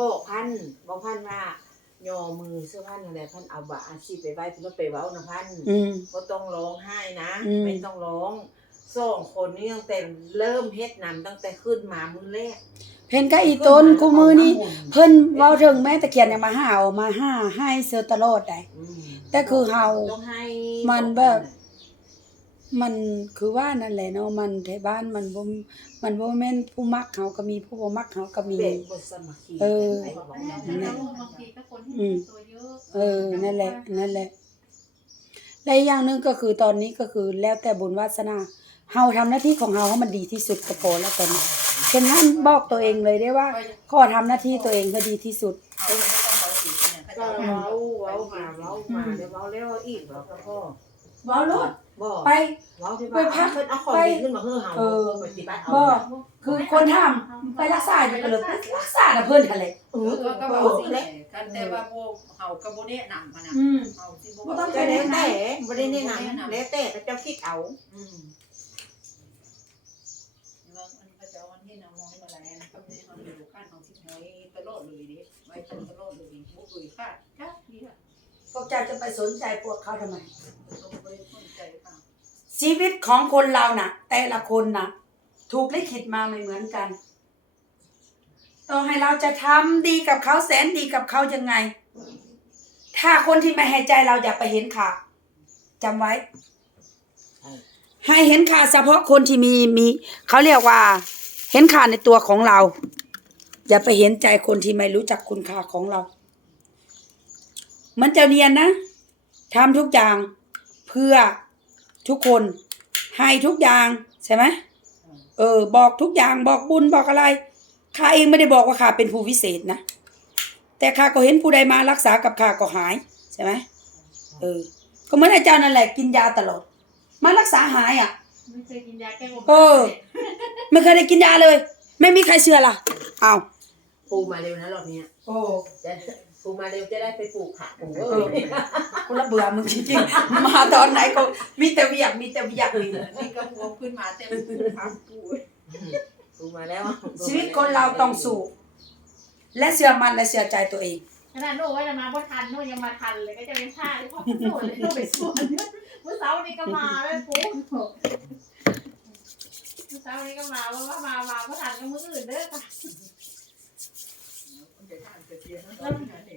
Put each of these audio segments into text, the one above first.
บอกพันบอกพันว่าโยอมือเสื้อพันอะไรพันเอาบาอาชีพไปไว้เพื่อไปเว้านะพันอืม ก็ต้องร้องไห้นะ อืม ไม่ต้องร้องสองคนนี้ตั้งแต่เริ่มเฮ็ดนำตั้งแต่ขึ้นมามือแรกเพิ่นก็อีต้นกูมือนี่เพิ่นเว้าถึงแม่ตะเคียนเนี่ยมาหาเอามาห้าให้เสือตลอดได้ อืมแต่คือเฮาต้องให้มันแบบ มันคือว่านั่นแหละเนาะมันแถวบ้านมันบ่มันบ่แม่นผู้มักเขาก็มีผู้บ่มักเขาก็มีเด็กบทสมัครคีเออไบอกแล้วนั่นแหละบางทีก็คนที่มีตัวเยอะเออ นั่นแหละ นั่นแหละ และอีกอย่างหนึงก็คือตอนนี้ก็คือแล้วแต่บุญวาสนาเฮาทำหน้าที่ของเฮาให้มันดีที่สุดก็พอแล้วตอนนี้เช่นท่านบอกตัวเองเลยได้ว่าขอทำหน้าที่ตัวเองให้ดีที่สุด ก็เว้าเว้ามาเว้ามาเดี๋ยวเว้าแล้วอีกเว้าก็พ่อ เว้าโลด บอกไปเว้าที่ไปว่าพักเพิ่นเอาของไปดีขึ้นมาเฮือเฮาเออเพิ่นปฏิบัติเอาบ่เนี่ยคือคนทำไปรักษาอยู่ก็เลยไปรักษาน่ะเพิ่นหั่นแหละ เอเอออก็ก็บอกบอกสิสิแหแหละละกันแต่ว่าโบเฮาก็บ่แนะนำมันน่ะอืม เฮาสิบ่บ่ต้องก็แล้วแต่บ่ได้แนะนำแล้วแต่พระเจ้าคิดเอาอืมว่ามันก็จะเอาอันที่นำมองให้มาหลายอันกับนี่เฮาอยู่ข้างเฮาสิหอยตลอดเลยดิไว้ตลอดเลยดิบ่เคยคาดจักนี่ล่ะพวกเจ้าจะไปสนใจพวกเขาทำไมต้องไปสนใจค่ะ ชีวิตของคนเราน่ะ แต่ละคนน่ะ ถูกลิขิตมาไม่เหมือนกันต่อให้เราจะทำดีกับเขาแสนดีกับเขายังไง ถ้าคนที่ไม่ให้ใจเราอย่าไปเห็นค่าจำไว้ ให้เห็นค่าเฉพาะคนที่มีมีเขาเรียกว่า เห็นค่าในตัวของเรา อย่าไปเห็นใจคนที่ไม่รู้จักคุณค่าของเรา มันจะเนียนนะทำทุกอย่างเพื่อ ทุกคนให้ทุกอย่างใช่ไหมเออ บอกทุกอย่างบอกบุญบอกอะไรข้าเองไม่ได้บอกว่าข้าเป็นผู้วิเศษนะ แต่ข้าก็เห็นผู้ใดมารักษากับข้าก็หายใช่ไหมเออ ก็เหมือนอาจารย์นั่นแหละกินยาตลอด มารักษาหายอะไม่เคยกินยาแก้ปวดเออไม่เคยได้กินยาเลย ไม่มีใครเชื่อล่ะอ้าวปูมาเร็วนะรอบเนี้ยโอ้ จะปูมาเร็วจะได้ไปปลูกผักปูเอเอออกูละเบื่อมึงจริงๆมาตอนไหนก็มีแต่เวียกมีแต่เวียกนี่นี่ก็บวมขึ้นมาเต็มพักปูปูมาแล้วชีวิตคนเราต้องสู้และเชื่อมันและเชื่อใจตัวเองขนาดหนูว่าจะมาบ่ทันหนูยังมาทันเลยก็จะเป็นผ้าที่พ่อหนูเลยหนูไปสวนเมื่อเช้านี้ก็มาแล้วปุ๊บเมื่อเช้านี้ก็มาว่าว่ามามาบ่ทันก็มืออื่นเด้อค่ะ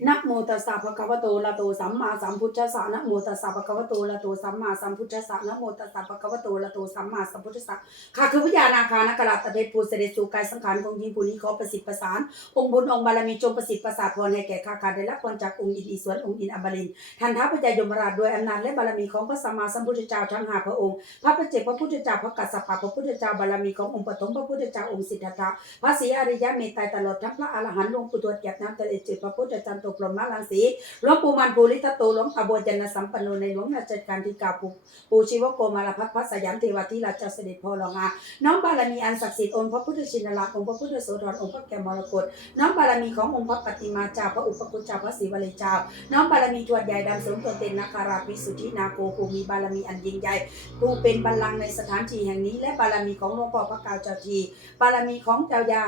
นะโมตัสสะภะคะวะโตอะระหะโตสัมมาสัมพุทธัสสะนะโมตัสสะภะคะวะโตอะระหะโตสัมมาสัมพุทธัสสะนะโมตัสสะภะคะวะโตอะระหะโตสัมมาสัมพุทธัสสะข้าคือวิญานาคานักกราตะเพชรภูเสด็จสู่กายสังขารของยิงผู้นี้ขอประสิทธิ์ประสาน องค์บุญองค์บารมีจงประสิทธิ์ประสาทพรให้แก่ข้าข้าได้รับพรจากองค์อินอีสวนองค์อินอมรินทันท้าพระเจ้ายมราชด้วยอำนาจและบารมีของพระสัมมาสัมพุทธเจ้าทั้งห้าพระองค์ พระประเจกพระพุทธเจ้าพระกัสสปะพระพุทธเจ้าบารมีขององค์ปฐมพระพุทธเจ้าองค์สิทธัตถะพระศรีอริยเมตตรตลอดทั้งพระอรหันต์ลงปู่ตรวจเก็บน้ำเจืดพระพุทธจันทร์ตกลมมาลังสีหลวงปู่มันภูริทัตโตหลวงตาบัวจันทสัมปันโนในหลวงราชการที่เก้าปู่ปู่ชีวโกมารพัฒน์พระสยามเทวาธิราชเสด็จพ่อรองอาน้อมบารมีอันศักดิ์สิทธิ์องค์พระพุทธชินราชองค์พระพุทธโสธรองค์พระแก้วมรกตน้อมบารมีขององค์พระปฏิมาเจ้าพระอุปคุฎเจ้าพระศรีวลีเจ้าน้อมบารมีทวดใหญ่ดำสมตนเต็นนาคาราวิสุทธินาโกภูมีบารมีอันยิ่งใหญ่ผู้เป็นบัลลังก์ในสถานที่แห่งนี้ และบารมีของหลวงพ่อพระกาวเจ้าทีบารมีของเจ้ายา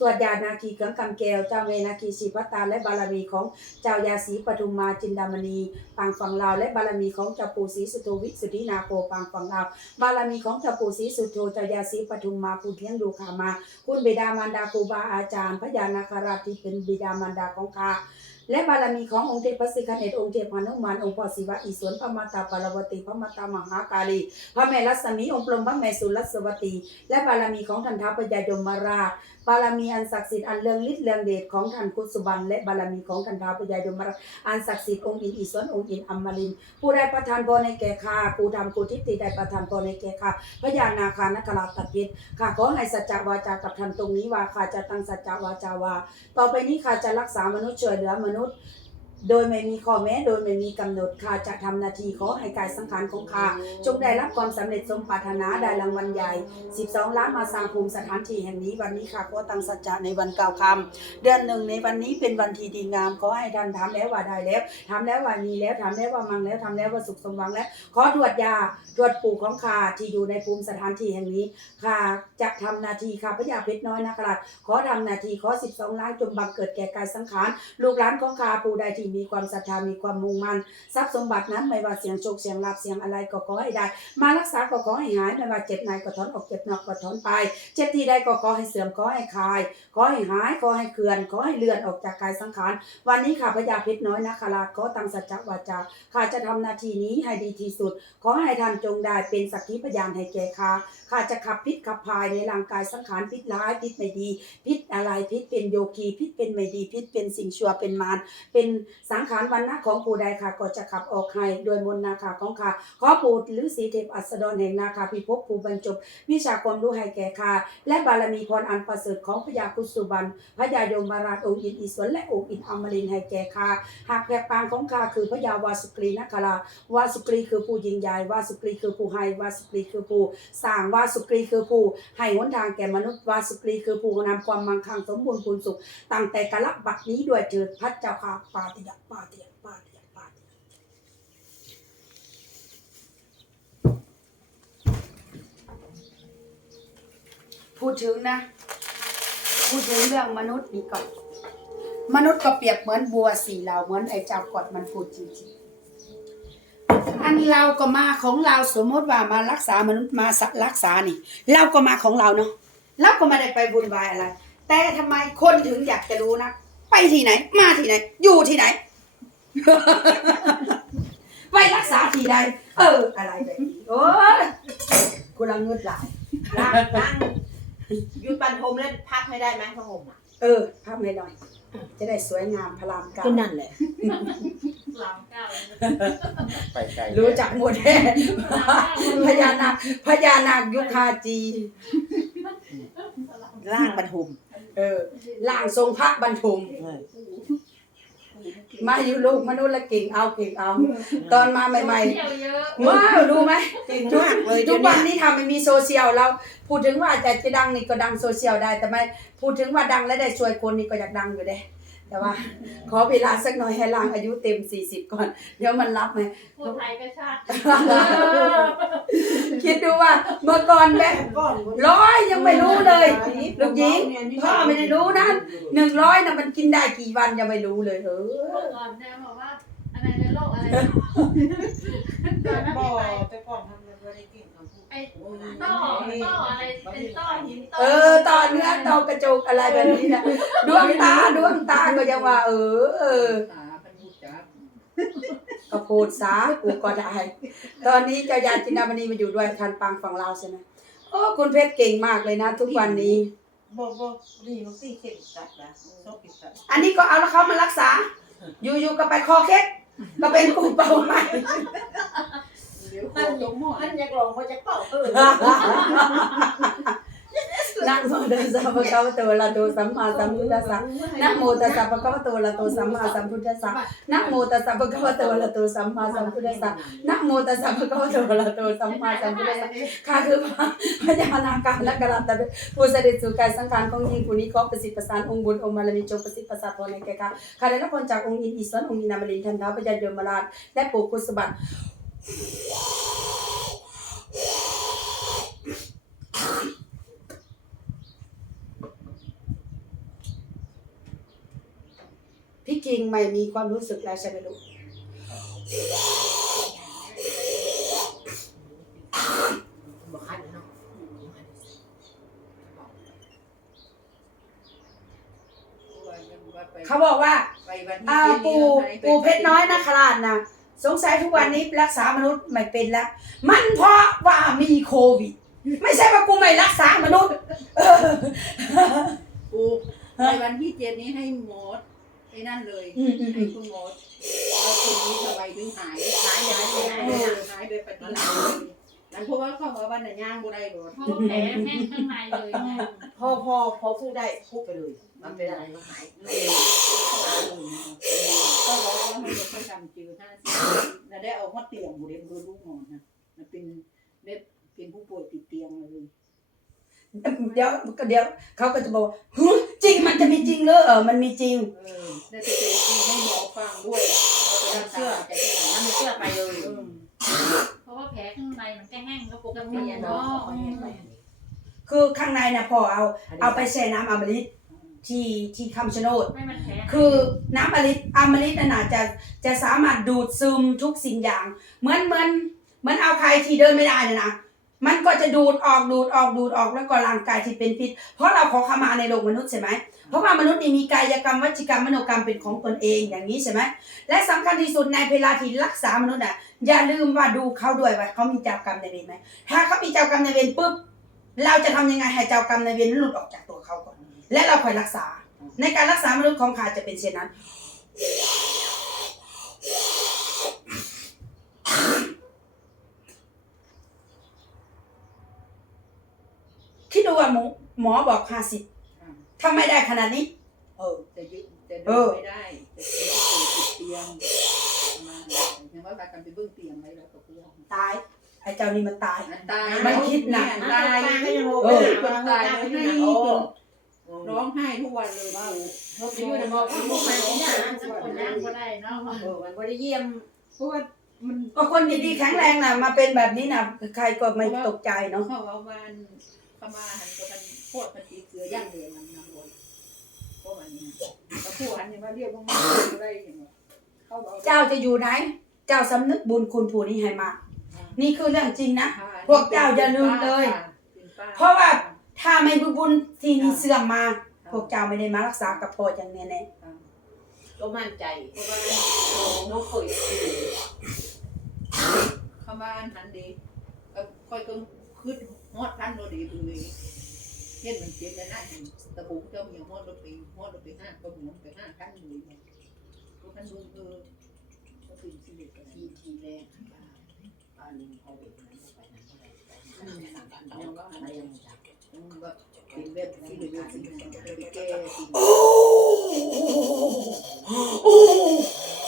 ตรวจยานาคีเกืองกำแก้วเจ้าเมนาคีสีพัตตาและบารมีของเจ้ายาศีปทุมมาจินดามณีปางฝั่งลาวและบารมีของเจ้าปู่ศรีสุโธวิสุทธินาโกปางฝั่งลาวบารมีของเจ้าปู่ศรีสุโธเจ้ายาศีปทุมมาผู้เลี้ยงดูข้ามา คุณบิดามารดาครูบาอาจารย์ พระยานาคราชที่เป็นบิดามารดาของข้าและบารมีขององค์เทพสิกเนตองค์เทพานุมานองค์พ่อศิวะอีสวนพระมาตาปารวตีพระมาตามหากาลีพระแม่รัศมีองค์ปรมพระแม่สุรัสวตีและบารมีของท่านท้าวพญายมราช บารมีอันศักดิ์สิทธิ์อันเลืองฤทธิ์เลืองเดชของท่านคุสุบันและบารมีของท่านท้าวพญายมราอันศักดิ์สิทธิ์องค์อินอิสวนองค์อินอัมมาริน ผู้ได้ประทานพรในแก่ข้าผู้ทำกุทิฏฐิได้ประทานพรในแก่ข้าพระยานาคานคราตัดเพชรข้าขอให้สัจจวาจากับท่านตรงนี้ว่าข้าจะตั้งสัจจวาจาว่า ต่อไปนี้ข้าจะรักษามนุษย์ช่วยเหลือมนุษย์ โดยไม่มีข้อแม้โดยไม่มีกำหนดข้าจะทำหนาทีขอให้กายสังขารของข้าจงได้รับความสำเร็จสมปรารถนาได้รางวัลใหญ่ 12 ล้านมาสร้างภูมิสถานที่แห่งนี้วันนี้ค่ะขอตั้งสัจจะในวันเก่าคำเดือนหนึ่งในวันนี้เป็นวันที่ดีงามขอให้ท่านทำแล้วว่าได้แล้วทำแล้วว่ามีแล้วทำแล้วว่ามังแล้วทำแล้วว่าสุขสมหวังแล้ว ขอตรวจยาตรวจปู่ของข้าที่อยู่ในภูมิสถานที่แห่งนี้ข้าจะทำนาทีข้าพระยาเพชรน้อยนะครับขอทำนาทีขอ 12 ล้านจงบังเกิดแก่กายสังขารลูกหลานของข้าผู้ใดที่มีความศรัทธามีความมุ่งมั่นทรัพย์สมบัตินั้นไม่ว่าเสียงโชคเสียงลาภเสียงอะไรก็ขอให้ได้ มารักษาก็ขอให้หายไม่ว่าเจ็บในก็ถอนออกเจ็บนอกก็ถอนไป เจ็บที่ใดก็ขอให้เสื่อมขอให้คลาย ขอให้หายขอให้เคลื่อน ขอให้เลื่อนออกจากกายสังขาร วันนี้ข้าพยาเพชรน้อยนะคราขอตั้งสัจจวาจาข้าจะทำหนาทีนี้ให้ดีที่สุด ขอให้ท่านจงได้เป็นสักขีพยานให้แก่ข้า ข้าจะขับพิษขับพายในร่างกายสังขารพิษร้ายพิษไม่ดี พิษอะไรพิษเป็นโยคีพิษเป็นไม่ดีพิษเป็นสิ่งชั่วเป็นมารเป็นสังขารวันนะของผู้ใดค่ะก็จะขับออกให้โดยมนนาคาของข้าขอปู่หรือสีเทพอัสดรแห่งนาคาพิภพภูบรรจบ วิชาความรู้ให้แก่ข้าและบารมีพรอันประเสริฐของพระยาคุสุบันพระยายมาราชองค์อินอีสวนและองค์อินอมรินให้แก่ข้าหากแผกปางของข้าคือพระยาวาสุกรีนคราวาสุกรีคือผู้ยิ่งใหญ่วาสุกรีคือผู้ให้วาสุกรีคือผู้สร้างวาาสุกรีคือผู้ให้หนทางแก่มนุษย์วาสุกรีคือผู้นำความมั่งคั่งสมบูรณ์พูนสุขตั้งแต่กะละบัดนี้ด้วยเถิดพระเจ้าค่ะปาติยปาติยปาติยปาติยพูดถึงนะ พูดถึงเรื่องมนุษย์นี่ก่อนมนุษย์ก็เปรียบเหมือนบัวสีเหลาเหมือนไอ้เจ้ากดมันพูดจริง ๆอันเราก็มาของเราสมมติว่ามารักษามนุษย์มารักษานี่เราก็มาของเราเนาะเราก็ไม่ได้ไปบุญวายอะไร แต่ทำไมคนถึงอยากจะรู้นะไปที่ไหน มาที่ไหน อยู่ที่ไหน ไปรักษาที่ใดเออ อะไรแบบนี้โอ้ยกูละเงืดหลายนั่งนั่งอยุดปันโฮมแล้วพักให้ได้ไหมพระห่มอะเออภาพให้หน่อย จะได้สวยงามพลามเก้าก็นั่นแหละ หลังเก้าไปไกลรู้จักหมดแน่พญานาคพญานาคยุคาจี ร่างบรรทุมเออล่างทรงพระบรรทุม มาอยู่ลูกมนุษย์ละเก่งเอาเก่งเอา ตอนมาใหม่เที่ยวเยอะๆว้าวรู้ไหมเก่งมากเลยทุเดี๋กยววันนี้นี้ทำไม่มีโซเชียลเราพูดถึงว่าจะจะดังนี่ก็ดังโซเชียลได้แต่ไม่พูดถึงว่าดังและได้ช่วยคนนี่ก็อยากดังอยู่เด้ แต่ว่า ขอเวลาสักหน่อยให้ล่างอายุเต็ม 40 ก่อน เดี๋ยวมันรับไหม พูดไทยก็ชาติ คิดดูว่าเมื่อก่อนแม่ร้อยยังไม่รู้เลยลูกหญิงพ่อไม่ได้รู้นะหนึ่งร้อยนะมันกินได้กี่วันยังไม่รู้เลยเออเมื่อก่อนแนวบอกว่าอะไรในโลกอะไรนะก่อนหน้าบ่ที่ไปแต่ก่อนทำอะไร ต้อต้ออะไรเป็นต้อหินต้อเออตอนเนื้อตอกระจกอะไรแบบนี้นะดวงตาดวงตาก็ยังว่า เออเออตาเป็นผู้จับก็พูดซะกูก็ได้ ตอนนี้เจ้ายาจินดามณีมาอยู่ด้วยทันปังฝั่งเราวใช่ไหมโอ้คุณเพชรเก่งมากเลยนะ ทุกวันนี้บ่บ่นี่มันตีเข็มตัดนะชอบปิดตัดอันนี้ก็เอาแล้วเขามารักษา อยู่ๆก็ไปคอเคล็ดก็เป็นกูเป่าใหม่เดี๋ยวโคตรห ม้อมันอยากลงมันจะเป่าเออนะโมตัสสะภะคะวะโตอะระหะโตสัมมาสัมพุทธัสสะนะโมตัสสะภะคะวะโตอะระหะโตสัมมาสัมพุทธัสสะนะโมตัสสะภะคะวะโตอะระหะโตสัมมาสัมพุทธัสสะนะโมตัสสะภะคะวะโตอะระหะโตสัมมาสัมพุทธัสสะข้าคือพระพญานาคาและกระลาตะผู้เสด็จสู่กายสังขารของยิงผู้นี้ขอประสิทธิ์ประสานองค์บุญองค์บารมีจงประสิทธิ์ประสาทพรในแก่ข้าข้าได้รับพรจากองค์อินอีสวนองค์อินามรินทันท้าวพญายมราชและปู่กุศบัติ พี่คิงไม่มีความรู้สึกแล้วใช่ไหมลูกบอกคันเนาะเขาบอกว่า ไปวันนี้อ่าปู่ปู่เพชรน้อยนะคราชนะ สงสัยทุกวันนี้รักษามนุษย์ไม่เป็นแล้วมันเพราะว่ามีโควิด ไม่ใช่ว่ากูไม่รักษามนุษย์ เออปู่ไปวันที่เจ็ดนี้ให้หมดไอ้นั่นเลยอืมอืมอืให้มคุณหมดแล้วคนนี้ทำไมถึงหายหายหายหายหายหายโดยปฏิหารย์นั่นเพราะว่าเขาบอกว่าน่ะย่างบ่ได้หรอกเพราะว่าแผลแห้งข้างในเลยไงพอพอพอพูดได้พูดไปเลย มันเป็นอะไรมันหายเร็ว ก็บอกว่า ว่าเตียงบุเรนเบอร์ลูกนอนนะมันเป็นเล็บเป็นผู้ป่วยติดเตียงเลย เดี๋ยวเดี๋ยวเขาก็จะบอกว่าหึจริงมันจะมีจริงเลยเออมันมีจริง เออได้ไปเจอที่ให้หมอฟังด้วยเอาไปรักษาจากที่ไหนมันไม่เชื่อไปเลยเออเพราะว่าแผลข้างในมันก็แห้งก็ปกต้องติมีอันเนาะเนาะเอาเห็นไหมคือข้างในนะพอเอาเอาไปแช่น้ำอมฤต ที่ที่คำชะโนด ไม่มันแผลคือน้ำอมฤตอมฤตน่ะนะจะจะสามารถดูดซึมทุกสิ่งอย่าง เหมือนเหมือนเหมือนเอาใครที่เดินไม่ได้นะนะมันก็จะดูดออกดูดออกดูดออกแล้วก็ร่างกายที่เป็นพิษ เพราะเราขอขมาในโลกมนุษย์ใช่ไหมเพราะว่ามนุษย์นี่มีกายกรรมวจิกรรมมโนกรรมเป็นของตนเองอย่างนี้ใช่ไหมและสำคัญที่สุดในเวลาที่รักษามนุษย์อะอย่าลืมว่าดูเขาด้วยว่าเขามีเจ้ากรรมในายเวรไหมถ้าเขามีเจ้ากรรมในายเวรปุ๊บเราจะทำยังไงให้เจ้ากรรมในายเวรนั้นหลุดออกจากตัวเขาก่อน และเราค่อยรักษา ในการรักษามนุษย์ของขาจะเป็นเช่นนั้น คิดดูว่าหมอหมอบอกห้าสิบทำไมได้ขนาดนี้ เออจะยึดจะเดินไม่ได้จะเป็นผู้ป่วยติดเตียงมาอย่างว่าการไปเบื้องเตียงไว้แล้วก็กลัวตายไอ้เจ้านี่มันตายมันตาย มันคิดหนักตายก็ยังโง่เออคนตายเลยให้โอ้ ร้องไห้ทุกวันเลยเขาไปอยู่ในบอกว่าพวกมันเนี่ยจะคนนั่งก็ได้เนาะเออมันบ่ได้เยี่ยมเพราะว่ามันก็คนดีๆแข็งแรงน่ะมาเป็นแบบนี้น่ะใครก็ไม่ตกใจเนาะเขาเอาวันขมาหันก็มันโคตรมันตีเสือย่างเดียวมันนำวนเพราะวันนี้เขาพูดหันนี่มาเรียกว่ามันอะไรอย่างเงี้ยเขาบอกเจ้าจะอยู่ไหน เจ้าสำนึกบุญคุณผู้นี้ให้มากนี่คือเรื่องจริงนะ พวกเจ้าอย่าลืมเลย เพราะว่า ถ้าไม่บุญบุญที่นี่เสื่อมมา พวกเจ้าไม่ได้มารักษากับพ่ออย่างแน่ก็มั่นใจเพราะว่าน้องเคยขมาหันดีก็ค่อยก็ขึ้นฮอดพันโดดีดูเลยเห็นมันเจ็บแล้วนะตะบุเจ้ามีฮอดรถปีฮอดรถปีห้าก็หมุนไปห้าพันเลยก็พันดูเออก็เป็นสิเด็กกันทีทีแรกอันนี้เขาเด็กนั้นไปนั้นก็ได้ยังว่าอะไรยังจับมันก็เป็นแบ Oh! Oh!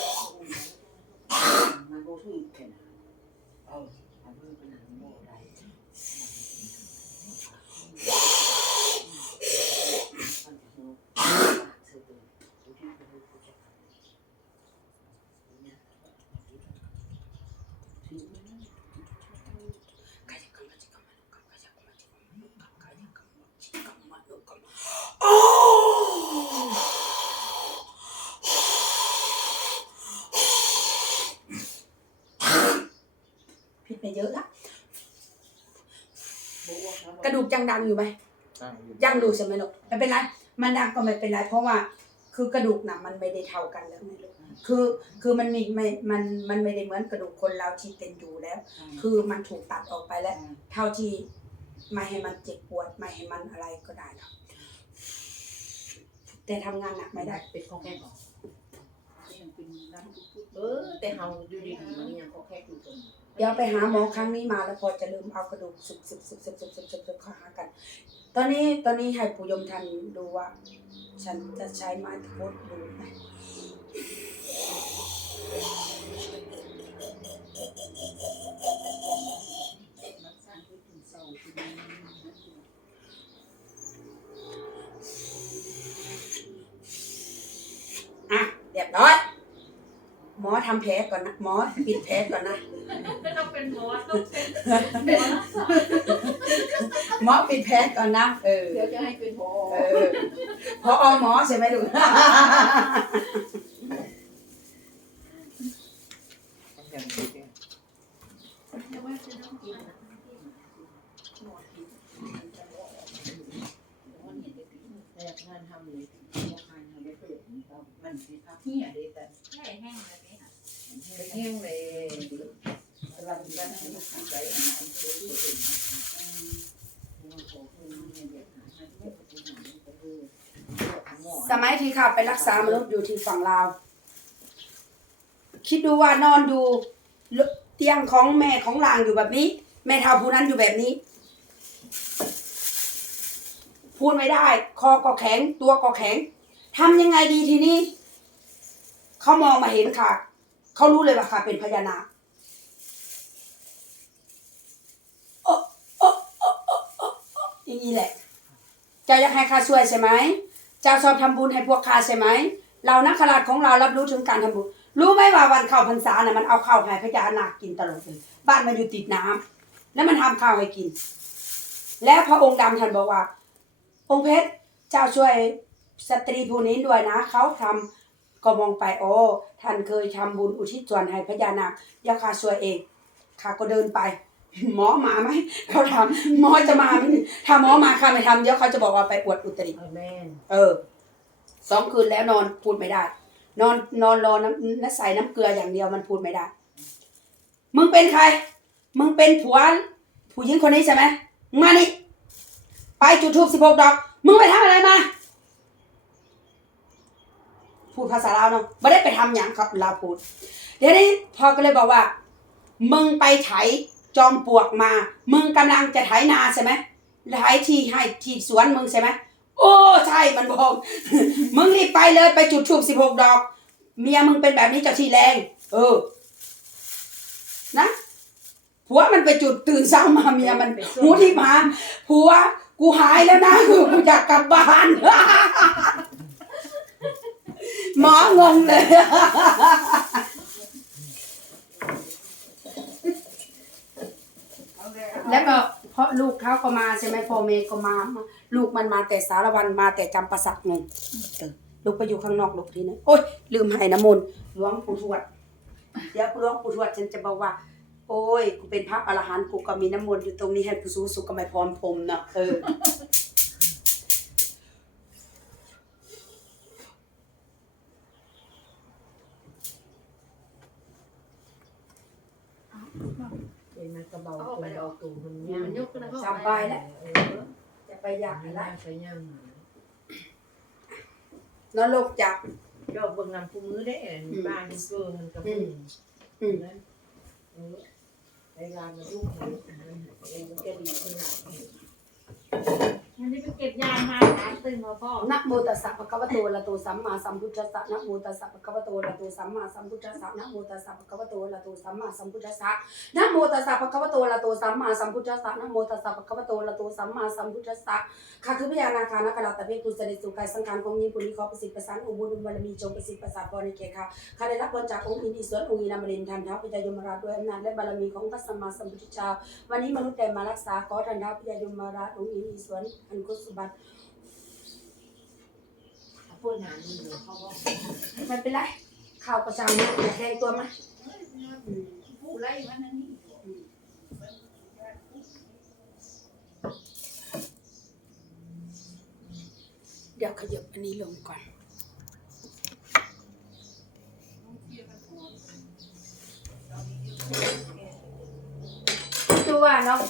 ดูกยังดังอยู่ไหมยังดูใช่ไหมลูกไม่เป็นไร มันดังก็ไม่เป็นไร เพราะว่าคือกระดูกหนังมันไม่ได้เท่ากันแล้วไงลูกคือคือมันมีไม่มันมันไม่ได้เหมือนกระดูกคนเราที่เป็นอยู่แล้ว คือมันถูกตัดออกไปแล้ว เท่าที่ไม่ให้มันเจ็บปวดไม่ให้มันอะไรก็ได้แล้วแต่ทำงานหนักไม่ได้เป็นของแค่ก่อนยังเป็นน้ำทุกเออแต่เฮาอยู่ดีๆมันยังของแค่อยู่ตรงนี้ เดี๋ยวไปหาหมอครั้งนี้มาแล้วพอจะลืมเอากระดูกสุกสุกสุกสุกสุกสุกสุกสุกเข้าหากัน ตอนนี้ตอนนี้ให้ปู่ยมทันดูว่า ฉันจะใช้ไม้ตะพดดูไหมรักษาที่ถึงเศร้าที่นี่อะเรียบร้อย หมอทำแผลก่อนนะ หมอปิดแผลก่อนนะ็นหมอต้องเป็นเป็นหมอปิดแพทก่อนนะเออเดี๋ยวจะให้เป็นหมอเออพอหมอใช่ไหมลูกมันสีพักเนี่ยดแต่แห้งเลยแห้งเลย สมัยที่ข้าไปรักษามนุษย์อยู่ที่ฝั่งลาว คิดดูว่านอนดูเตียงของแม่ของลางอยู่แบบนี้ แม่เท่าผู้นั้นอยู่แบบนี้ พูดไม่ได้ คอก็แข็ง ตัวก็แข็งทำยังไงดีทีนี้เขามองมาเห็นค่ะ เขารู้เลยว่าค่ะเป็นพญานาค อีแหละ เจ้าอยากให้ข้าช่วยใช่ไหม เจ้าชอบทำบุญให้พวกข้าใช่ไหม เรานักขลาดของเรารับรู้ถึงการทำบุญ รู้ไหมว่าวันเข้าพรรษาน่ะมันเอาข้าวให้พญานาคกินตลอดเลย บ้านมันอยู่ติดน้ำแล้วมันทำข้าวให้กิน แล้วพระองค์ดำท่านบอกว่า องค์เพชร เจ้าช่วยสตรีผู้นี้ด้วยนะ เขาทำก็มองไปโอ้ท่านเคยทำบุญอุทิศส่วนให้พญานาคเดี๋ยวข้าช่วยเองข้าก็เดินไป หมอมาไหมเขาทำหมอจะมาไหมถ้าหมอมาข้าไม่ทำเดี๋ยวเขาจะบอกว่าไปอวดอุตริเอาแม่นเออสองคืนแล้วนอนพูดไม่ได้ นอนนอนรอน้ำน้ำใส่น้ำเกลืออย่างเดียวมันพูดไม่ได้ มึงเป็นใคร มึงเป็นผัวผู้หญิงคนนี้ใช่ไหมมึงมานี่ไปจุดทูบสิบหกดอก มึงไปทำอะไรมาพูดภาษาลาวเนาะไม่ได้ไปทำอย่างครับลาวพูด เดี๋ยวนี้พอก็เลยบอกว่า มึงไปไถ จอมปลวกมา มึงกำลังจะไถนาใช่ไหมไถที่ให้ที่สวนมึงใช่ไหมโอ้ใช่มันบอก มึงรีบไปเลยไปจุดทูบสิบหกดอก เมียมึงเป็นแบบนี้เจ้าที่แรง เออ นะผัวมันไปจุดตื่นเช้ามาเมียมันหูที่มาผัวกูหายแล้วนะกูกูอยากกลับบ้านหมองงเลย แล้วก็เพราะลูกเขาก็มาใช่ไหมพ่อเมย์ก็มา ลูกมันมาแต่สารวันมาแต่จำประสักหนึ่งลูกไปอยู่ข้างนอกลูกทีนึงโอ๊ยลืมให้น้ำมนต์หลวงปู่ทวดเดี๋ยวหลวงปู่ทวดฉันจะบอกว่า โอ้ยกูเป็นพระอรหันต์กูก็มีน้ำมนต์อยู่ตรงนี้ให้กูสู้สุขกับไม่พร้อมพรมเนาะเออ กระเบาตัวเอาตูมันย่างมันยกขึ้นแล้วสบายแล้วเออจะไปอยากไปอะไรย่างไปย่างนรกจากดอกเบิ่งนำคู่มือได้เอ็นบ้านเกินมันกระพุ่งอืมนั้นเออไปงานมาลูกเองมันจะดีขึ้น มันนี่ไปเก็บยางมาหาตื่นมาพ่อนะโมตัสสะภะคะวะโตอะระโตสัมมาสัมพุทธัสสะนะโมตัสสะภะคะวะโตอะระโตสัมมาสัมพุทธัสสะนะโมตัสสะภะคะวะโตอะระโตสัมมาสัมพุทธัสสะนะโมตัสสะภะคะวะโตอะระโตสัมมาสัมพุทธัสสะนะโมตัสสะภะคะวะโตอะระโตสัมมาสัมพุทธัสสะข้าคือพญานาคานาคราตะเพียงกุศลสุกายสังขารของยิงปุริขอประสิทธิ์ประสานองค์บุญบารมีจงประสิทธิ์ประสาทพรในแก่ข้าข้าได้รับพรจากองค์อินทรีสวนองค์อินามรินทันท้าวพิจายมราชด้วยอำนาจและบารมีของพระสัมมาสัมพุทธเจ้าวันนี้มนุษย์ได้มารักษาขอทันท้าวพิจายมราชองค์อินทรีสวนอันกุศลบัติพูดงานนี่เดี๋ยวเขาบอกไม่เป็นไรข้าวกระชังนะอย่าแทงตัวมาผู้ไล่มันนั่นนี่เดี๋ยวขยับอันนี้ลงก่อนคือว่าเนาะ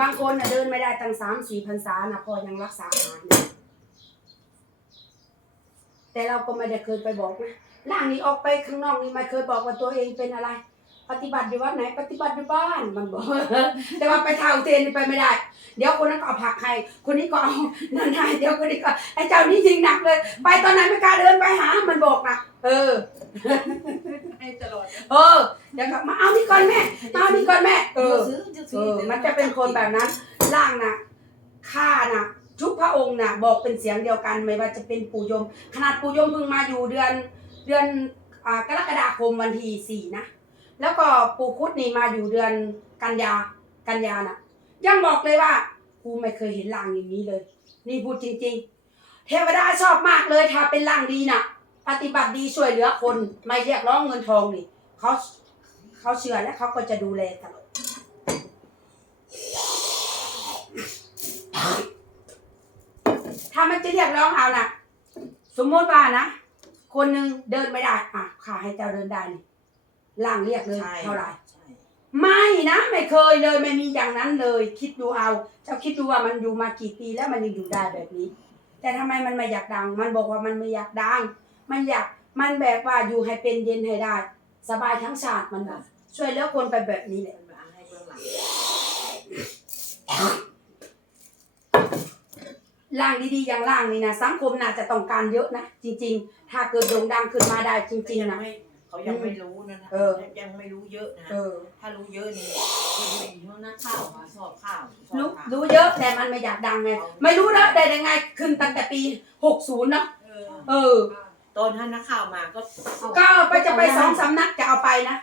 บางคนน่ะเดินไม่ได้ตั้งสามสี่พรรษานะพอยังรักษาหารอยู่แต่เราก็ไม่ได้เคยไปบอกนะร่างนี้ออกไปข้างนอกนี่ไม่เคยบอกว่าตัวเองเป็นอะไร ปฏิบัติอยู่วัดไหน ปฏิบัติอยู่บ้านมันบอก แต่ว่าไปเท่าเทนไปไม่ได้ เดี๋ยวคนนั้นก็เอาผักให้คนนี้ก็เอานั่นให้เดี๋ยวคนนี้ก็ไอ้เจ้านี่ยิงหนักเลย ไปตอนไหนไม่กล้าเดินไปหา มันบอกนะเออ ให้ตลอดเออเดี๋ยวก็มาเอานี่ก่อนแม่เอานี่ก่อนแม่เออซื้อจะเอซื้ออมันจะเป็นคนแบบนั้นร่างนะข้านะทุกพระองค์นะบอกเป็นเสียงเดียวกันไม่ว่าจะเป็นปู่ยม ขนาดปู่ยมเพิ่งมาอยู่เดือน เดือนอ่ากรกฎาคมวันที่สี่นะแล้วก็ปู่คุดนี่มาอยู่เดือนกันยากันยานะยังบอกเลยว่ากูไม่เคยเห็นร่างอย่างนี้เลย นี่พูดจริง ๆ เทวดาชอบมากเลยถ้าเป็นร่างดีนะ ปฏิบัติดีช่วยเหลือคนไม่เรียกร้องเงินทองนี่เขาเขาเชื่อและเขาก็จะดูแลตลอดถ้ามันจะเรียกร้องเอานะสมมติว่านะคนหนึ่งเดินไม่ได้อะขาให้เจ้าเดินได้นี่ล่างเรียกเลยเท่าไหร่ใช่ไม่นะไม่เคยเลยไม่มีอย่างนั้นเลย คิดดูเอา เจ้าคิดดูว่ามันอยู่มากี่ปีแล้วมันยังอยู่ได้แบบนี้ แต่ทำไมมันไม่อยากดัง มันบอกว่ามันไม่อยากดัง มันอยากมันแบบว่าอยู่ให้เป็นเย็นให้ได้ สบายทั้งชาติมันแบบช่วยเหลือคนไปแบบนี้แหละเป็นมาให้เบื้องหลังร่างดีๆอย่างร่างนี้นะสังคมน่าจะต้องการเยอะนะจริง ๆ ถ้าเกิดโด่งดังขึ้นมาได้จริงๆนะเขายังไม่รู้นะเออยังไม่รู้เยอะนะเออถ้ารู้เยอะนี่คุณดีเพราะนักข่าวมาสอบข่าวสอบรู้ข่าวรู้เยอะแต่มันไม่อยากดังไงไม่รู้นะได้ยังไงขึ้นตั้งแต่ปี60เนาะเออเออ ตอนท่านนักข่าวมาก็ก็ไปจะไปสองสำนักจะเอาไปนะ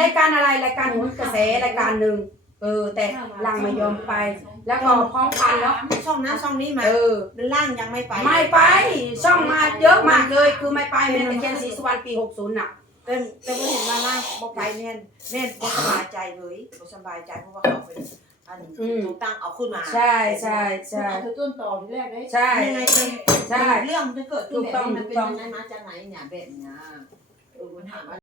รายการอะไรรายการโหนกระแสรายการหนึ่งเออ แต่ลังไม่ยอมไป แล้วก็พร้อมพันเนาะช่องนั้นช่องนี้มาเออล่างยังไม่ไป ไม่ไป ช่องมาเยอะมากเลย คือไม่ไปแม้แต่เทียนศรีสุวรรณปี60น่ะแต่แต่ก็เห็นว่าล่างบ่ไปแน่นแน่นบ่สบายใจเลยบ่สบายใจเพราะว่าเขาเป็น อันอืมถูกตั้งเอาขึ้นมาใช่ใช่ใช่เอาต้นต่อที่แรกได้ใช่ ยังไงเป็นใช่เรื่องมันจะเกิดขึ้นถูกแบบต้องนี้มันถูเป็กนต้องยังไงมาจากไหนเนี่ยแบบเนี้ยเออมันถามว่า